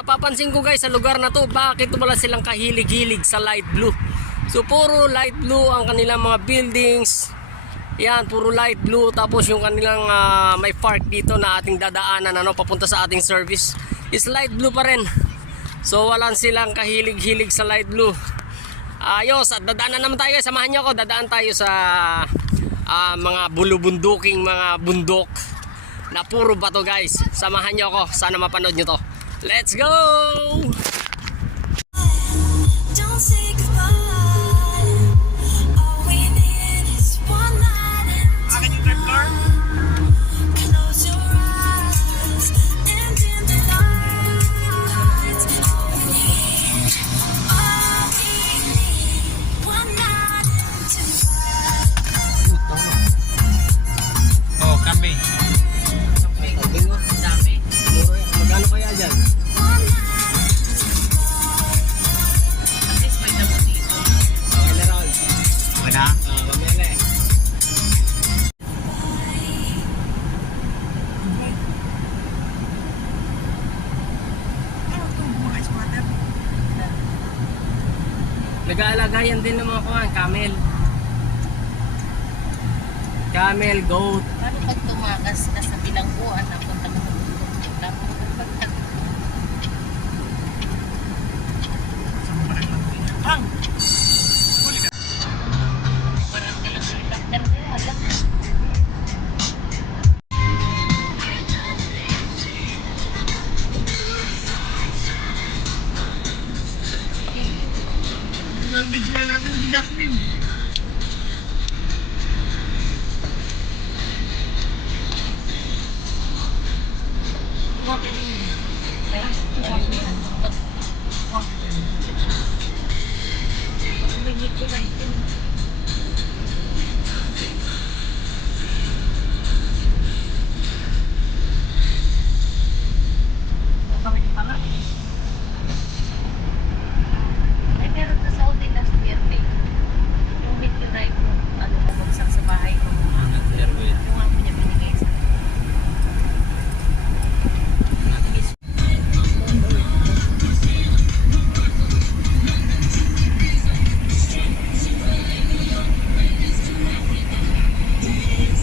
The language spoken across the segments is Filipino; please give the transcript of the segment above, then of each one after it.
Napapansin ko guys sa lugar na to, bakit wala silang kahilig-hilig sa light blue? So puro light blue ang kanilang mga buildings. Yan, puro light blue. Tapos yung kanilang may park dito na ating dadaanan, ano, papunta sa ating service, is light blue pa rin. So walang silang kahilig-hilig sa light blue. Ayos, at dadaanan naman tayo. Samahan nyo ako, dadaan tayo sa mga bulubunduking mga bundok na puro bato guys. Samahan nyo ako, sana mapanood nyo to. Let's go! Don't say goodbye. All we need is one night in time. Close your eyes and dim the lights. All we need, one night in time. Oh, kambing. Kambing mo, dami. Magkano kaya dyan? At least may damo dito. Okay na Raul. Wala. Mamaya na eh. Nag-aalagayan din ng mga kuhan, camel. Camel, goat. Paano pag tumakas ka sa bilangguan na punta ka sa bundok lang? Hang! Nabigyan natin si Jasmine. Ay, meron na sa Saudi last year, eh. Yung meteorite mo, ano, bumagsak sa bahay ko. Yung ako niya binigay sa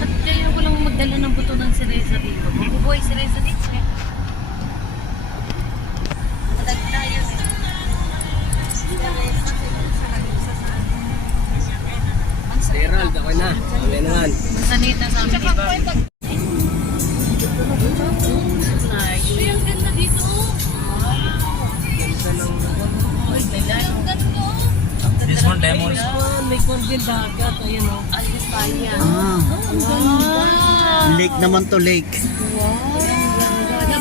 Ba't kaya walang magdala ng buto ng siresa dito? Bubuhay siresa dito, eh. Madag tayo, eh. Gerald, ako na. Mamaya naman. Sanita sa amin, diba? Nice. Uy, ang ganda dito. Uy, may lalo. Ang ganda. This one, diamonds. May konting dagat. Ayan o. Alipaya. Lake naman to, lake.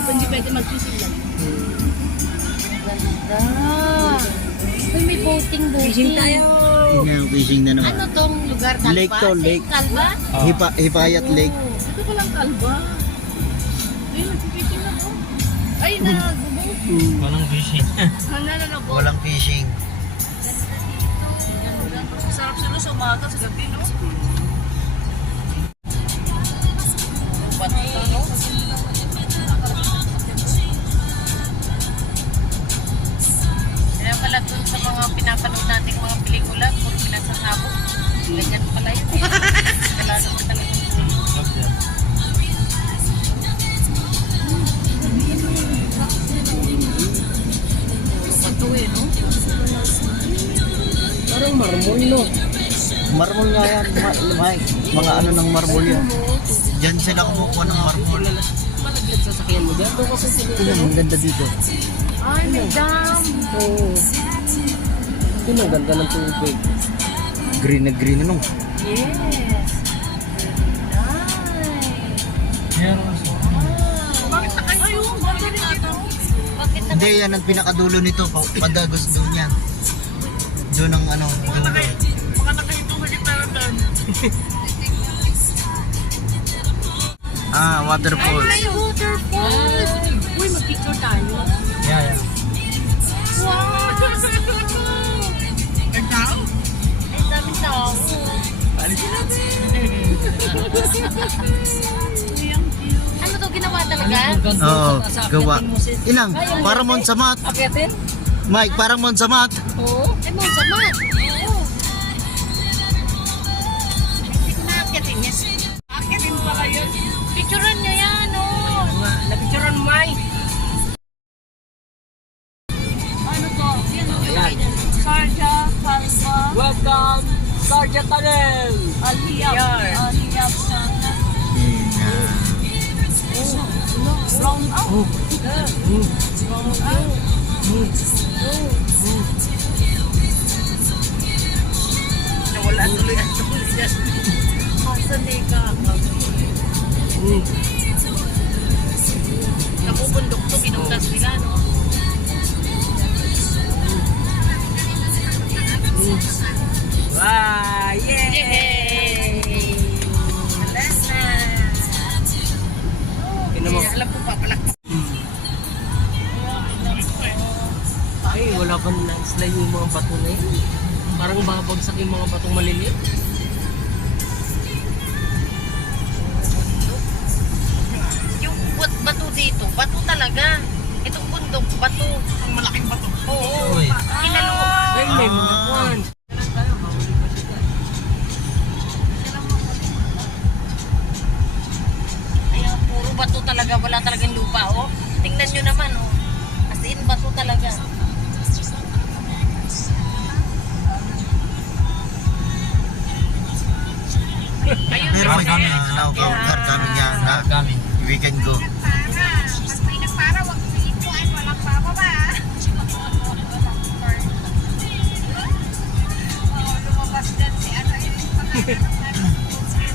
Hindi pwede mag-fishing lang. Ganda. Uy, may boating. Fishing tayo. Yung fishing na naman. Ano tong lugar? Kalba? Lake to, lake. Kalba? Hipayat Lake. Ito ko lang kalba. Ay, nag-fishing na po. Ay, nag-boat. Walang fishing. Nananabo. Walang fishing. Sarap sila sa umaga, sa gabi, no? Ba't ito, no? Kaya pala dun sa mga pinapanood natin mga pelikula, kung pinagsasabog, ganyan pala yun eh. Lalo ko talaga. Pag-uwi, no? Parang marmol no. Marmol nga yan. Mga ano ng marmol yan. Diyan sila kumukuha ng marmol. Malaglag sa sakyan mo dyan. Doon kasi sila. Ang ganda dito. Ay, may dam! Oo. Ito na, ganda ng tubig. Green na green ano. Yes! Nice! Bakit na kayo? Bakit na ito? Bakit na Hindi, yan ang pinakadulo nito. Padagos doon yan. Doon ang ano. Baka na kayo ito sa gitna ng dam. Waterfall. Ay, waterfalls! Uy, mag-picture tayo. Yeah, yeah. Wow! Ang tao? Ang daming tao. Ano to, ginawa talaga? Hanggang doon Oo, sa taas, gawa. akyatin mo si... Inang, Kaya mo, para eh. mon sa mat. Akyatin? Mike, para mon sa mat. Oo. Ay, mo, samat. Oo. Hindi ko na-akyatin yan. Akyatin pala yun. Picturean nyo yan, oh. Napicturean mo ay. Ano to? Yan, oh. Ayan. Sarja, Kalpa, Welcome, Sergeant Tanel. Aliyab. Yan. Aliyab sana. Round out. Oh. Round out. Nawala tuloy ang tuloy dyan. Kasali ka. Napupundok to, pinuntas nila, no? Wow, yay! Yay! Alas na. Tingnan mo. Alam ko papalakpak. Ay, wala ba na-slide yung mga bato na yun? Parang babagsak yung mga batong maliliit. Yung bato dito, bato talaga. Itong bundok, bato. Ang malaking bato. Oo. Uy. Kinalo. Ay, may mga kwan. Ayan, puro bato talaga. Wala talagang lupa, oh. Tingnan nyo naman, oh. As in, bato talaga. Ayun, Pero may kami, sir. na-counter kami niya na we can go.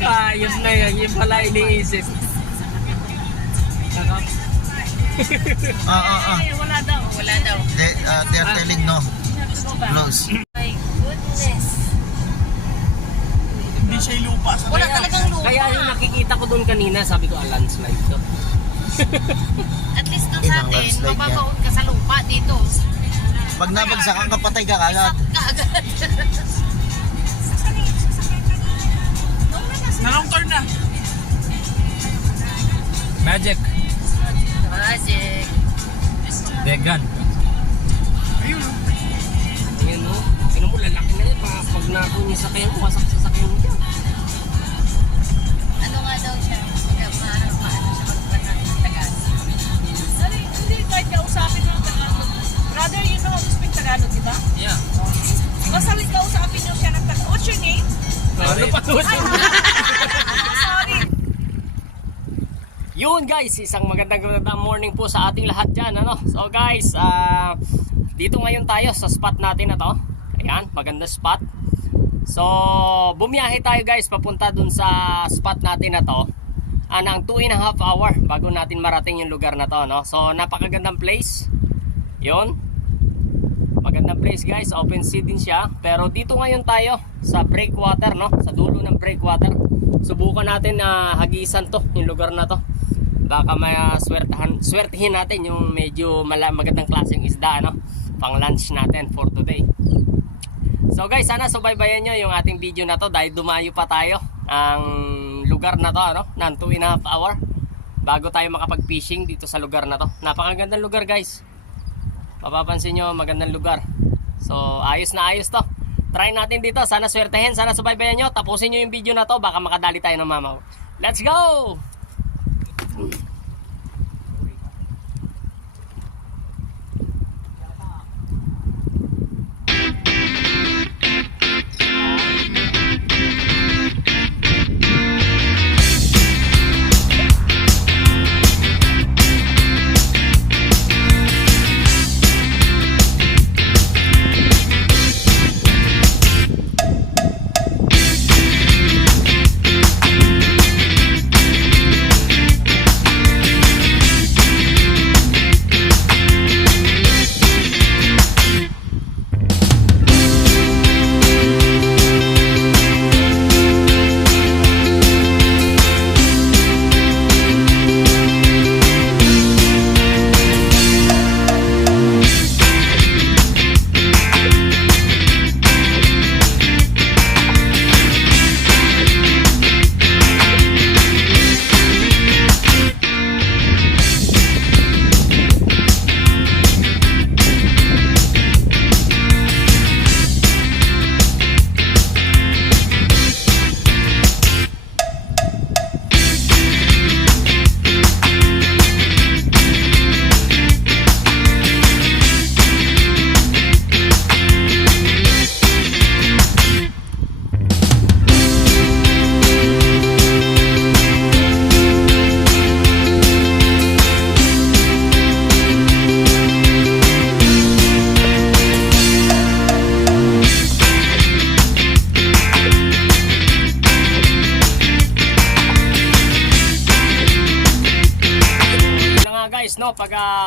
Ayos na yan, yung pala iniisip. Nakap. Ah. Eh, wala daw. Wala daw. They are telling no. Close. My goodness. Hindi siya lupa sa Wala talagang lupa. Kaya yung nakikita ko doon kanina, sabi ko, landslide to. At least doon sa Inang atin, landslide mababaon ka sa lupa dito. Pag nabagsakan ka, patay ka kagad. Kaagad. Nalong turn na. Magic. Magic. Vegan. Ayan mo, sino mo, lalaki na yan. Pag nako yung sakyan mo, wasak sa sakyan mo dyan. Ano nga daw siya? Maano siya magpapagod ng Tagalog. Hindi kahit kausapin ng Tagalog. Brother, you know how to speak Tagalog, di ba? Yeah. Basta kausapin niyo siya ng Tagalog. What's your name? Ano pa to? Sorry. Yun guys, isang magandang morning po sa ating lahat dyan. Ano? So guys, dito ngayon tayo sa spot natin na to. Ayan, maganda spot. So, bumiyahe tayo guys papunta dun sa spot natin na to. Ng 2.5 hour bago natin marating yung lugar na to. No? So, napakagandang place. Yun. Magandang place guys, open sea din siya. Pero dito ngayon tayo sa breakwater, no? Sa dulo ng breakwater. Subukan natin na hagisan to, yung lugar na to. Baka may swertihin natin yung medyo magandang klaseng isda, no? Pang lunch natin for today. So guys, sana subaybayan nyo yung ating video na to dahil dumayo pa tayo ang lugar na to, ano? Ng 2.5 hour bago tayo makapag-fishing dito sa lugar na to. Napakagandang lugar guys. Mapapansin nyo, magandang lugar. So, ayos na ayos to. Try natin dito. Sana swertehin. Sana subaybayan nyo. Tapusin nyo yung video na to. Baka makadali tayo ng mamaw. Let's go!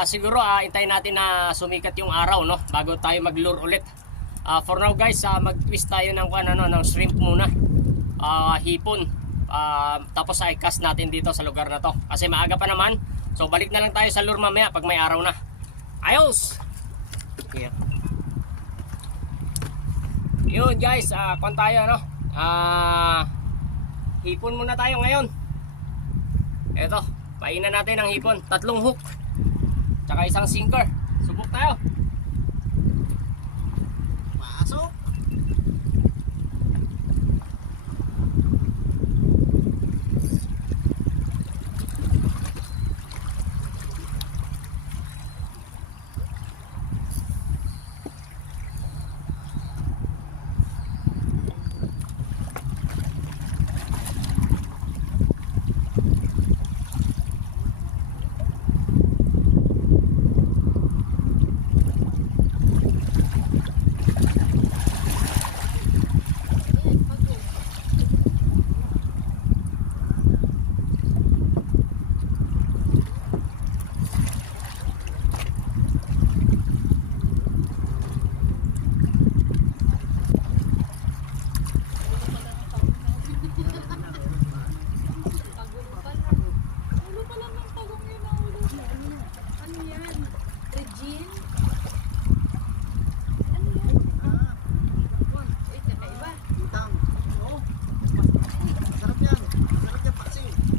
siguro hintayin natin na sumikat yung araw, no, bago tayo mag-lure ulit. For now guys, mag-twist tayo ng ng shrimp muna. Hipon. Tapos ay cast natin dito sa lugar na to. Kasi maaga pa naman. So balik na lang tayo sa lure mamaya pag may araw na. Ayos. Okay. Yun guys, kung tayo no. Hipon muna tayo ngayon. Eto, painan natin ang hipon. 3 hook. Tsaka isang sinker. Subok tayo. Pasok.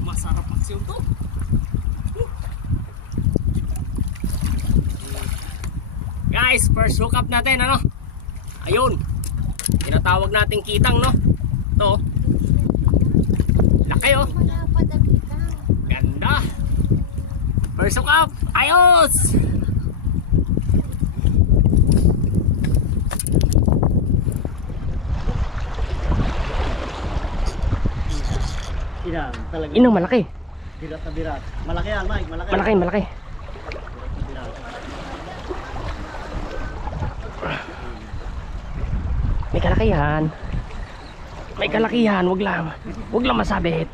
Masarap paksiw to. Guys, first hook up natin ano. Ayun. Tinatawag nating kitang no. To. Laki oh. Ganda. First hook up. Ayos. Ilang talaga. Inang malaki. Birat na birat. Malaki yan, Mike. Malaki. Malaki, malaki. Birat. May kalakihan. May kalakihan, wag lang masabit.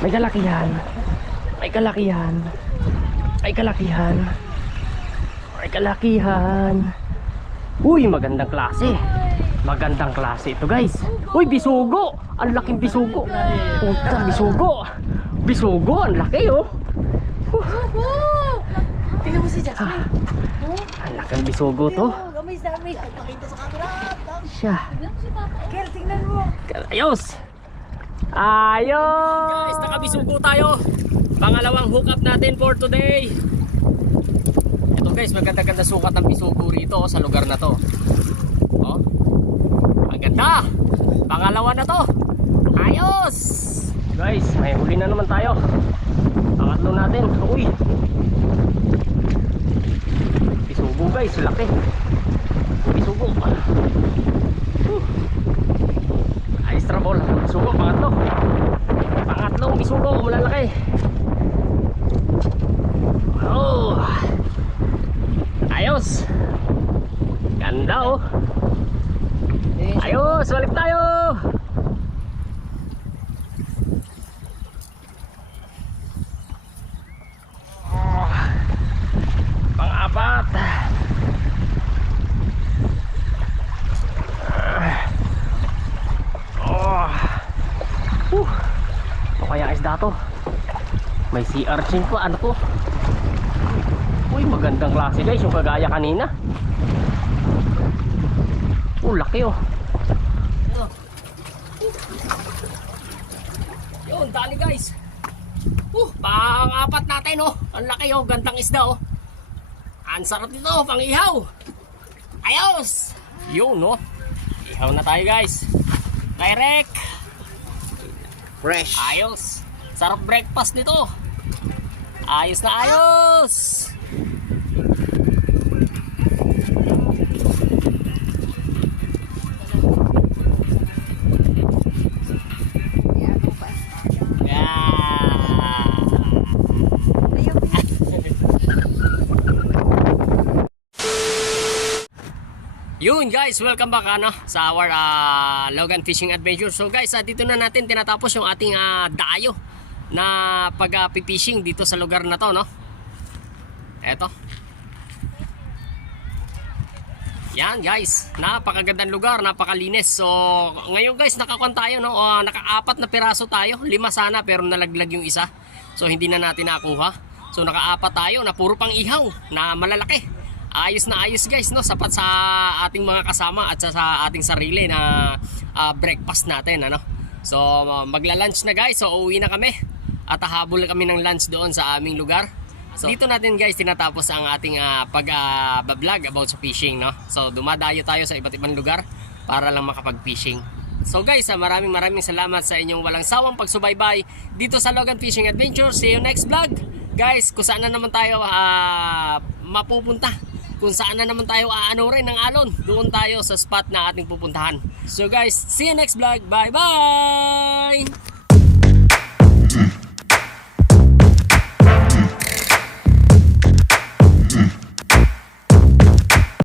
May kalakihan. May kalakihan. May kalakihan. May kalakihan. Uy, magandang klase. Magandang klase ito, guys. Uy, bisugo. Ang laking bisugo. Puta, bisugo. Bisugo, ang laki, oh. Tingnan mo si Jasmine. Ang laking bisugo to. Gamay sa amin. Pakita sa camera. Siya. Tingnan mo si Papa. Kel, tingnan mo. Ayos! Ayos! Guys, nakabisugo tayo. Pangalawang hookup natin for today. Ito guys, maganda-ganda sukat ng bisugo rito sa lugar na to. Oh. Maganda! Pangalawa na to. Ayos! Guys, may huli na naman tayo. Pangatlo natin. Uy! Bisugo guys, laki. Bisugo. Ayos trouble. Bisugo, pangatlo. Pangatlong bisugo, malalaki. Oh. Ayos. Ganda oh. Ayos, balik tayo. Oh. Pang-apat. Ano kaya isda to? May sea urchin pa. Ano to? Uy, magandang klase guys. Yung kagaya kanina. Laki oh. Yun, dali guys. Pang-apat natin oh. Ang laki oh. Gandang isda oh. Ang sarap nito. Pang-ihaw. Ayos. Yun oh. Ihaw na tayo guys. Direct. Fresh. Ayos. Sarap breakfast nito. Ayos na ayos. Yun guys, welcome back sa our Logan Fishing Adventure. So guys, dito na natin tinatapos yung ating dayo na pag-fishing dito sa lugar na to, no? Eto. Yan guys, napakagandang lugar, napakalinis. So ngayon guys, nakakuan tayo, no? Naka-4 na piraso tayo, 5 sana pero nalaglag yung isa. So hindi na natin nakuha. So naka-4 tayo na puro pang ihaw na malalaki. Ayos na ayos guys, no? Sapat sa ating mga kasama at sa ating sarili na breakfast natin, ano? So magla-lunch na guys, so uuwi na kami. At hahabol kami ng lunch doon sa aming lugar. So, dito natin guys tinatapos ang ating pag-vlog about sa fishing, no? So dumadayo tayo sa iba't ibang lugar para lang makapag-fishing. So guys, maraming salamat sa inyong walang sawang pagsubaybay dito sa Logan Fishing Adventure. See you next vlog. Guys, kung saan na naman tayo mapupunta, kung saan na naman tayo rin ng alon, doon tayo sa spot na ating pupuntahan. So guys, see you next vlog. Bye bye!